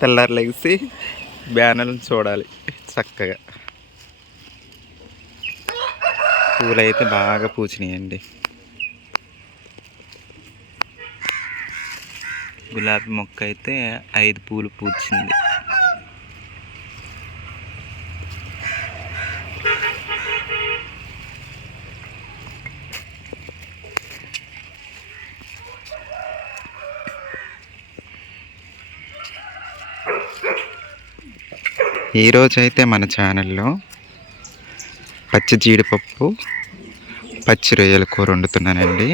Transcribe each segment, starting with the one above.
తెల్లారి లెగిసి బ్యానర్లను చూడాలి చక్కగా. పూలు అయితే బాగా పూచినాయండి. గులాబీ మొక్క అయితే 5 పూలు పూచింది. ఈరోజైతే మన ఛానల్లో పచ్చి జీడిపప్పు పచ్చి రొయ్యల కూర వండుతున్నానండి.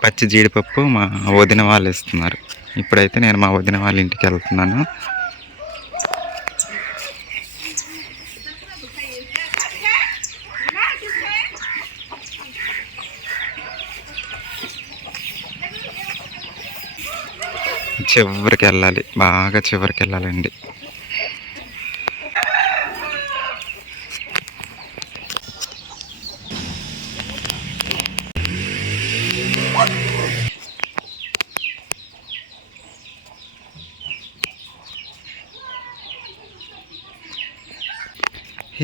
పచ్చి జీడిపప్పు మా వదిన వాళ్ళు ఇస్తున్నారు. ఇప్పుడైతే నేను మా వదిన వాళ్ళ ఇంటికి వెళ్తున్నాను. చివరికి వెళ్ళాలి, బాగా చివరికి వెళ్ళాలండి.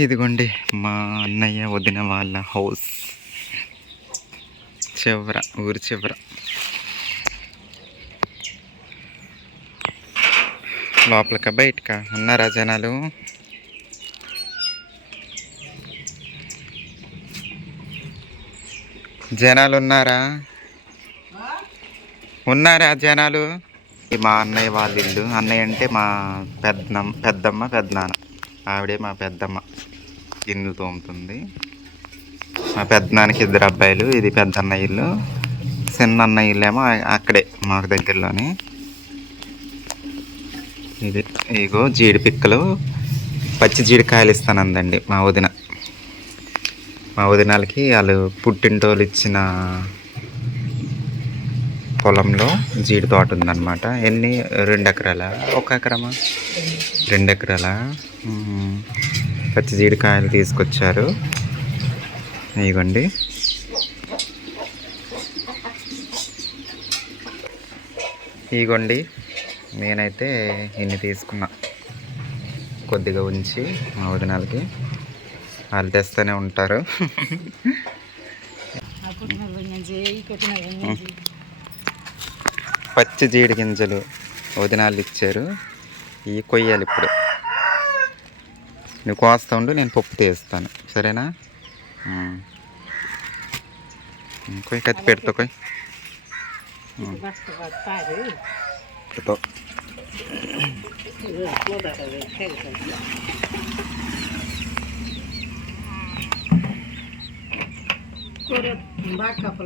ఇదిగోండి మా అన్నయ్య వదిన వాళ్ళ హౌస్ చివర, ఊరి చివర. లోపలికా బయటకా ఉన్నారా జనాలు? జనాలు ఉన్నారా? జనాలు? మా అన్నయ్య వాళ్ళ ఇల్లు. అన్నయ్య అంటే మా పెద్దమ్మ పెద్దనాన్న. ఆవిడే మా పెద్దమ్మ. గిన్నెలు తోముతుంది. మా పెద్దనాన్నకి 2 అబ్బాయిలు. ఇది పెద్ద అన్నయ్య ఇల్లు. చిన్న అన్నయ్య ఇల్లు ఏమో అక్కడే మాకు దగ్గరలోనే. ఇది ఇగో జీడి పిక్కలు, పచ్చి జీడికాయలు ఇస్తానందండి మా వదిన. మా వదినాలకి వాళ్ళు పుట్టింటోళ్ళు ఇచ్చిన పొలంలో జీడి తోట ఉందన్నమాట. 2 ఎకరాల? 1 ఎకరమా? 2 ఎకరాల పచ్చి జీడికాయలు తీసుకొచ్చారు. ఇవ్వండి. ఇగోండి, నేనైతే ఇన్ని తీసుకున్నా. కొద్దిగా ఉంచి మా వదినాలకి, వాళ్ళు తెస్తూనే ఉంటారు. పచ్చి జీడి గింజలు వదినాలు ఇచ్చారు. ఇవి కొయ్యాలి ఇప్పుడు. నువ్వు కోస్తా ఉండు, నేను పప్పు తీస్తాను, సరేనా? కొయ్యి, కత్తి పెడతా, కొయ్యి.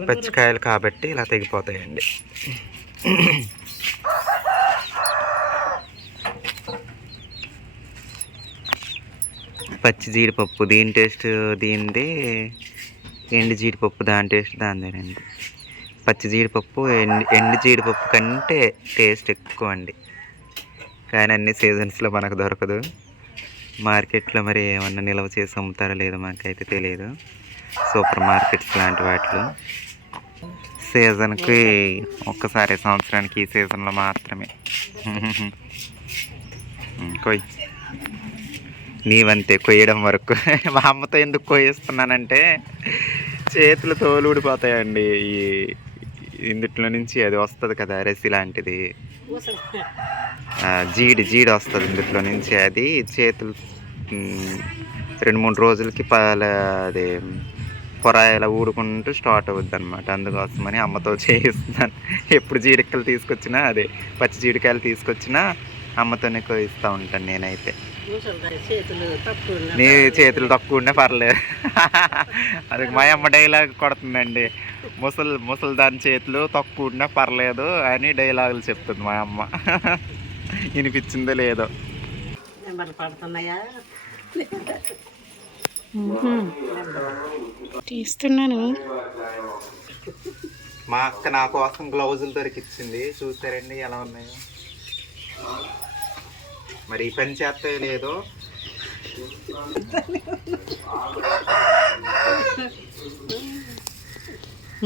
పచ్చికాయలు కాబట్టి ఇలా తెగిపోతాయండి. పచ్చి జీడిపప్పు దీని టేస్ట్ దీనిది, ఎండు జీడిపప్పు దాని టేస్ట్ దానిదేనండి. పచ్చి జీడిపప్పు ఎండు జీడిపప్పు కంటే టేస్ట్ ఎక్కువ అండి. కానీ అన్ని సీజన్స్లో మనకు దొరకదు. మార్కెట్లో మరి ఏమన్నా నిల్వ చేసి అమ్ముతారో లేదో మాకైతే తెలియదు. సూపర్ మార్కెట్స్ లాంటి వాటిలో సీజన్కి ఒక్కసారి, సంవత్సరానికి ఈ సీజన్లో మాత్రమే. కొయ్యి, నీవంతే కొయ్యడం వరకు. మా అమ్మతో ఎందుకు కొయ్యిస్తున్నానంటే చేతులు తోలు ఊడిపోతాయండి. ఈ ఇందుట్లో నుంచి అది వస్తుంది కదా, రెసి లాంటిది, జీడి వస్తుంది ఇందుట్లో నుంచి. అది చేతులు 2-3 రోజులకి అది పొరాయిలా ఊడుకుంటూ స్టార్ట్ అవుద్ది అనమాట. అందుకోసమని అమ్మతో చేయిస్తున్నాను. ఎప్పుడు జీడికాయలు తీసుకొచ్చినా, అదే పచ్చి జీడికాయలు తీసుకొచ్చినా అమ్మతోనే కోయిస్తూ ఉంటాను నేనైతే. నీ చేతులు తక్కువ ఉండే పర్లేదు. అది మా అమ్మ డైలాగ్ కొడుతుందండి. ముసలి దాని చేతులు తక్కువ ఉన్నా పర్లేదు అని డైలాగులు చెప్తుంది మా అమ్మ. వినిపించిందో లేదో. తీస్తున్నాను. మా అక్క నా కోసం గ్లౌజులు దొరికిచ్చింది. చూసారండి ఎలా ఉన్నాయో. మరి ఈ పని చేస్తాయో లేదో.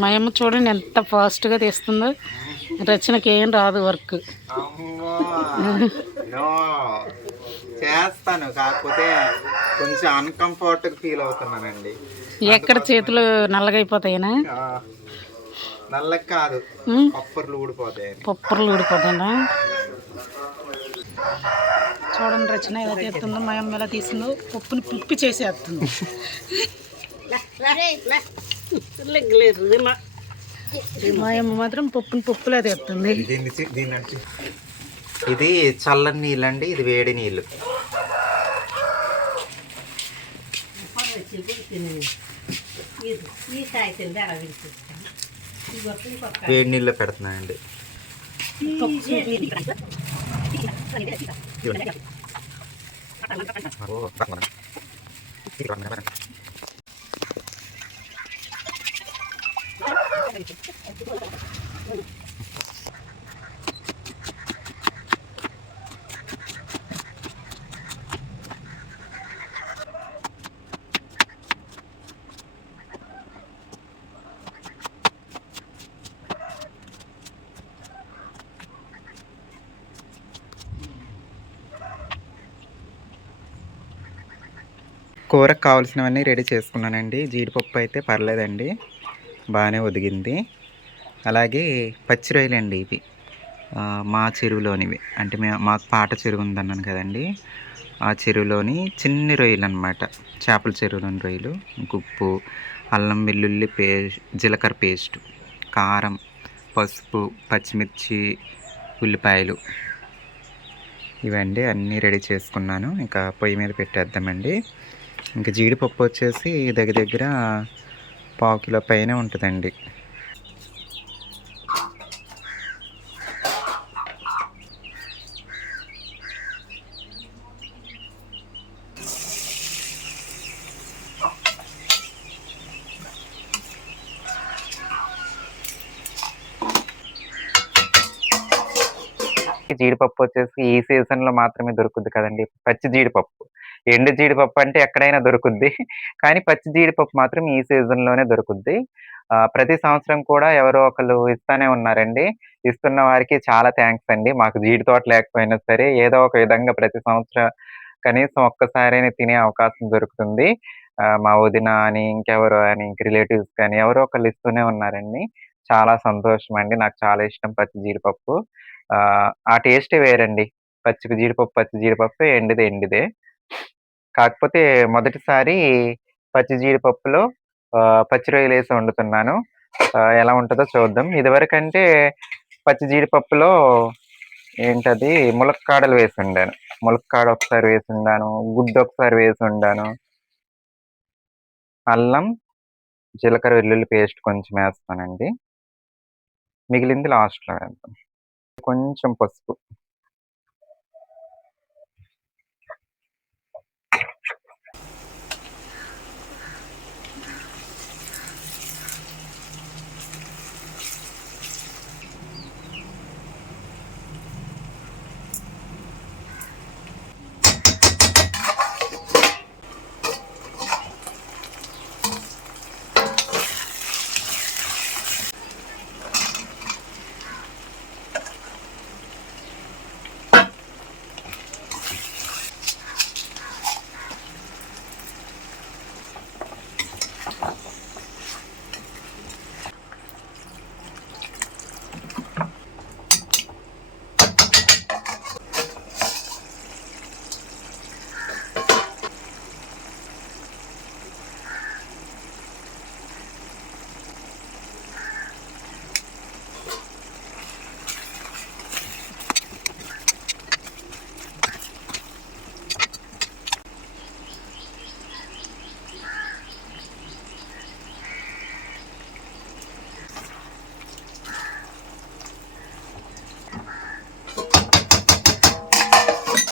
మా అమ్మ చూడండి ఎంత ఫాస్ట్గా తీస్తుందో. రచనకి ఏం రాదు వర్క్. అమ్మో నో చేస్తాను, కాకపోతే కొంచెం అన్కంఫర్టబుల్ ఫీల్ అవుతున్నానండి. ఎక్కడ చేతులు నల్లగైపోతాయినా? నల్లకి కాదు, పప్పర్లు ఊడిపోతాయి. పప్పర్లు ఊడిపోతాయా? చూడండి రచన ఎలా చేస్తుందో, మా అమ్మ ఎలా తీసిందో. పప్పుని పిప్పి చేసేస్తుంది. మా అమ్మ మాత్రం పప్పులా తెస్తుంది. ఇది చల్లని నీళ్ళు అండి, ఇది వేడి నీళ్ళు. వేడి నీళ్ళు పెడుతున్నానండి. కూరకు కావాల్సినవన్నీ రెడీ చేసుకున్నానండి. జీడిపప్పు అయితే పర్లేదండి, బాగానే ఒదిగింది. అలాగే పచ్చి రొయ్యలు అండి ఇవి, మా చెరువులోనివి. అంటే మాకు పాట చెరువు ఉందన్నాను కదండి, ఆ చెరువులోని చిన్ని రొయ్యలు అనమాట. చేపల చెరువులోని రొయ్యలు. ఉప్పు, అల్లం వెల్లుల్లి పేస్ట్, జీలకర్ర పేస్ట్, కారం, పసుపు, పచ్చిమిర్చి, ఉల్లిపాయలు, ఇవండి అన్నీ రెడీ చేసుకున్నాను. ఇంకా పొయ్యి మీద పెట్టేద్దామండి. ఇంకా జీడిపప్పు వచ్చేసి దగ్గర 1/4 కిలో పైన ఉంటుందండి. జీడిపప్పు వచ్చేసి ఈ సీజన్లో మాత్రమే దొరుకుద్ది కదండి, పచ్చి జీడిపప్పు. ఎండు జీడిపప్పు అంటే ఎక్కడైనా దొరుకుద్ది, కానీ పచ్చి జీడిపప్పు మాత్రం ఈ సీజన్లోనే దొరుకుద్ది. ప్రతి సంవత్సరం కూడా ఎవరో ఒకరు ఇస్తూనే ఉన్నారండి. ఇస్తున్న వారికి చాలా థ్యాంక్స్ అండి. మాకు జీడి తోట లేకపోయినా సరే ఏదో ఒక విధంగా ప్రతి సంవత్సరం కనీసం ఒక్కసారైనా తినే అవకాశం దొరుకుతుంది. మా వదిన అని, ఇంకెవరో అని, ఇంక రిలేటివ్స్ కానీ ఎవరో ఒకళ్ళు ఇస్తూనే ఉన్నారండి. చాలా సంతోషం అండి. నాకు చాలా ఇష్టం పచ్చి జీడిపప్పు. ఆ టేస్టే వేరండి. పచ్చి జీడిపప్పు, ఎండిదే. కాకపోతే మొదటిసారి పచ్చి జీడిపప్పులో పచ్చి రొయ్యలేసి వండుతున్నాను. ఎలా ఉంటుందో చూద్దాం. ఇదివరకంటే పచ్చి జీడిపప్పులో ఏంటది ములక్కాడలు వేసి వండాను. ములక్కాడ ఒకసారి వేసి వండాను, గుడ్డు ఒకసారి వేసి వండాను. అల్లం, జీలకర్ర, వెల్లుల్లి పేస్ట్ కొంచెం వేస్తానండి. మిగిలింది లాస్ట్‌లో వేద్దాం. కొంచెం పసుపు.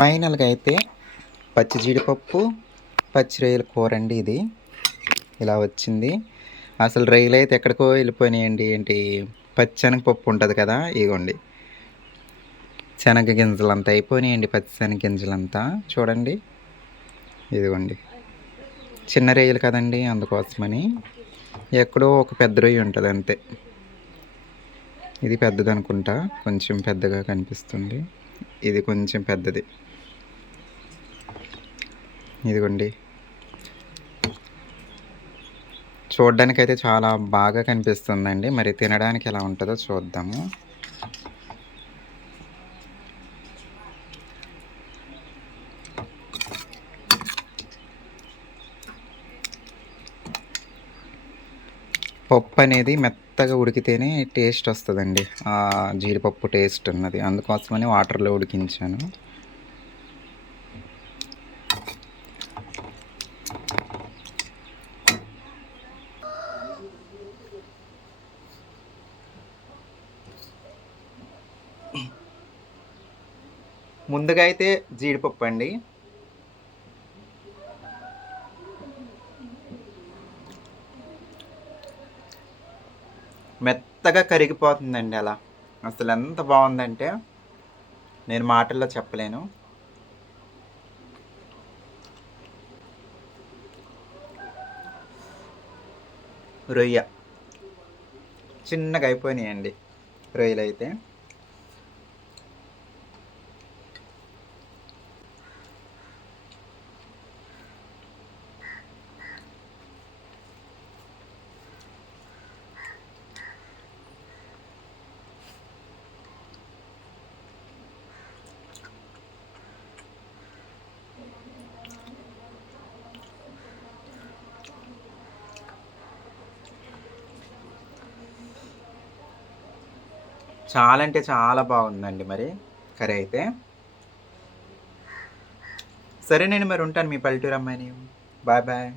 ఫైనల్‌గా అయితే పచ్చి జీడిపప్పు, పచ్చి రొయ్యల కూర అండి ఇది. ఇలా వచ్చింది. అసలు రొయ్యలు అయితే ఎక్కడికో వెళ్ళిపోయినాయండి. ఏంటి పచ్చెనగపప్పు ఉంటుంది కదా, ఇగోండి శనగ గింజలంతా అయిపోయినాయండి. పచ్చి శనగ గింజలంతా చూడండి, ఇదిగోండి. చిన్న రొయ్యలు కదండి, అందుకోసమని. ఎక్కడో ఒక పెద్ద రొయ్య ఉంటుంది అంతే. ఇది పెద్దది అనుకుంటా, కొంచెం పెద్దగా కనిపిస్తుంది. ఇది కొంచెం పెద్దది. ఇదిగోండి, చూడ్డానికైతే చాలా బాగా కనిపిస్తుందండి. మరి తినడానికి ఎలా ఉంటుందో చూద్దాము. పప్పు అనేది మెత్తగా ఉడికితేనే టేస్ట్ వస్తుందండి, జీడిపప్పు టేస్ట్ ఉన్నది. అందుకోసమని వాటర్లో ఉడికించాను. ముందుగా అయితే జీడిపప్పు అండి, మెత్తగా కరిగిపోతుందండి. అలా అసలు ఎంత బాగుందంటే నేను మాటల్లో చెప్పలేను. రొయ్య చిన్నగా అయిపోయినాయండి రొయ్యలు అయితే. చాలా అంటే చాలా బాగుందండి మరి కర్రీ అయితే. సరేనండి, మరి ఉంటాను. మీ పల్లెటూరు అమ్మాయిని. Bye bye.